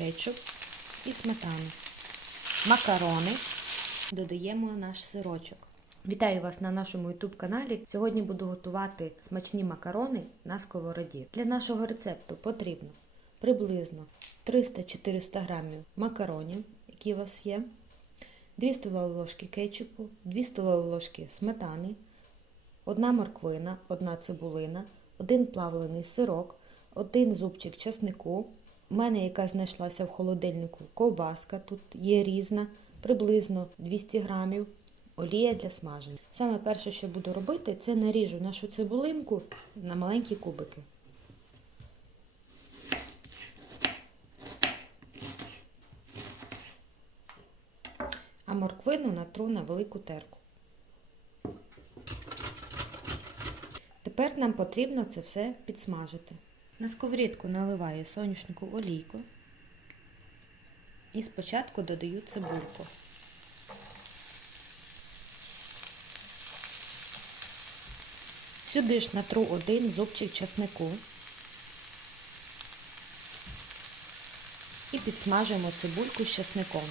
кетчуп і сметану. Макарони. Додаємо наш сирочок. Вітаю вас на нашому YouTube каналі. Сьогодні буду готувати смачні макарони на сковороді. Для нашого рецепту потрібно приблизно 300-400 грамів макаронів, які у вас є, 2 столові ложки кетчупу, 2 столові ложки сметани, 1 морквина, 1 цибулина, 1 плавлений сирок, 1 зубчик чеснику. У мене, яка знайшлася в холодильнику, ковбаска, тут є різна, приблизно 200 грамів, олія для смаження. Саме перше, що буду робити, це наріжу нашу цибулинку на маленькі кубики. А морквину натру на велику терку. Тепер нам потрібно це все підсмажити. На сковорідку наливаю соняшнику олійку і спочатку додаю цибульку. Сюди ж натру один зубчик часнику і підсмажуємо цибульку з часником.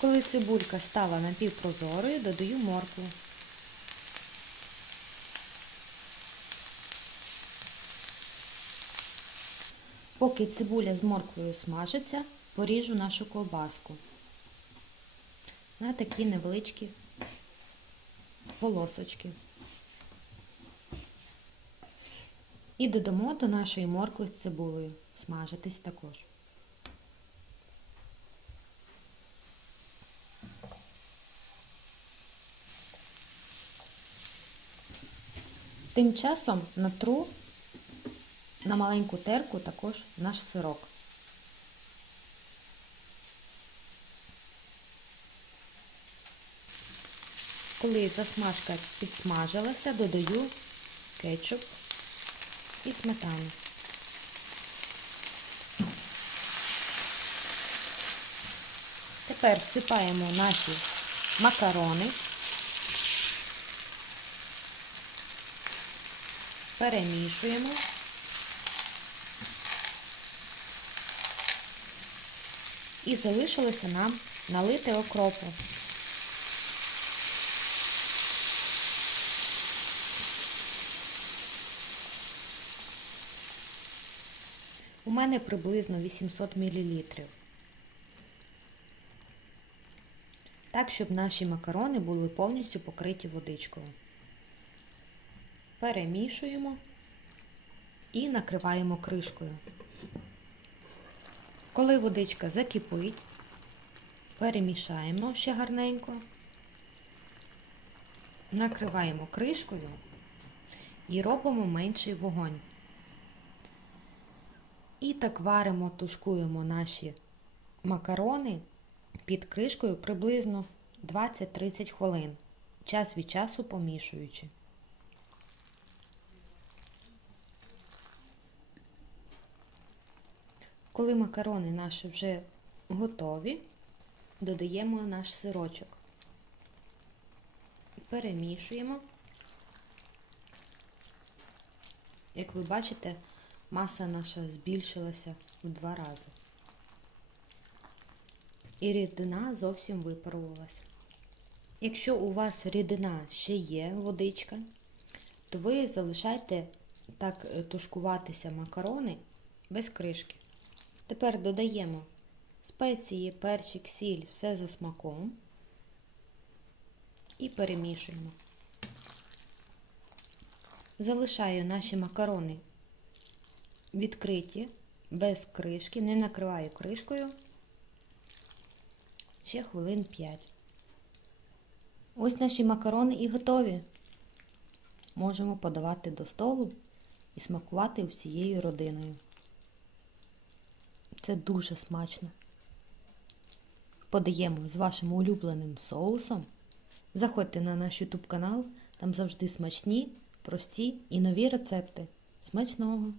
Коли цибулька стала напівпрозорою, додаю моркву. Поки цибуля з морквою смажиться, поріжу нашу ковбаску на такі невеличкі полосочки. І додамо до нашої моркви з цибулею смажитись також. Тим часом натру на маленьку терку також наш сирок. Коли засмажка підсмажилася, додаю кетчуп і сметану. Тепер всипаємо наші макарони, перемішуємо. І залишилося нам налити окропу. У мене приблизно 800 мл. Так, щоб наші макарони були повністю покриті водичкою. Перемішуємо і накриваємо кришкою. Коли водичка закипить, перемішаємо ще гарненько, накриваємо кришкою і робимо менший вогонь. І так варимо, тушкуємо наші макарони під кришкою приблизно 20-30 хвилин, час від часу помішуючи. Коли макарони наші вже готові, додаємо наш сирочок. Перемішуємо. Як ви бачите, маса наша збільшилася в два рази. І рідина зовсім випарувалася. Якщо у вас рідина ще є, водичка, то ви залишайте так тушкуватися макарони без кришки. Тепер додаємо спеції, перчик, сіль, все за смаком і перемішуємо. Залишаю наші макарони відкриті, без кришки, не накриваю кришкою ще хвилин 5. Ось наші макарони і готові. Можемо подавати до столу і смакувати всією родиною. Це дуже смачно. Подаємо з вашим улюбленим соусом. Заходьте на наш YouTube канал, там завжди смачні, прості і нові рецепти. Смачного!